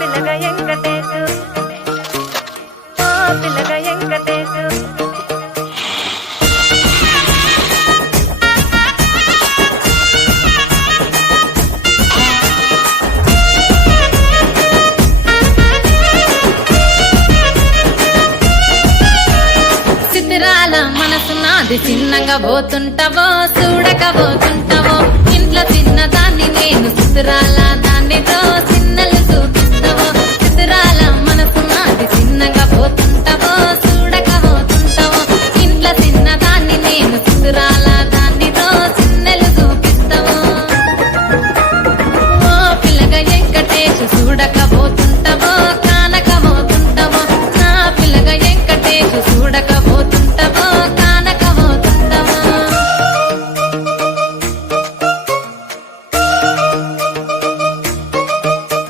పిల్లగా వెంకటేశు ఓ పిల్లగా వెంకటేశు చిత్రాల మనసు నాది చిన్నగా పోతుంటావో చూడక పోతుంటావో ఇంట్లో చిన్నదాన్ని నేను చిత్రాల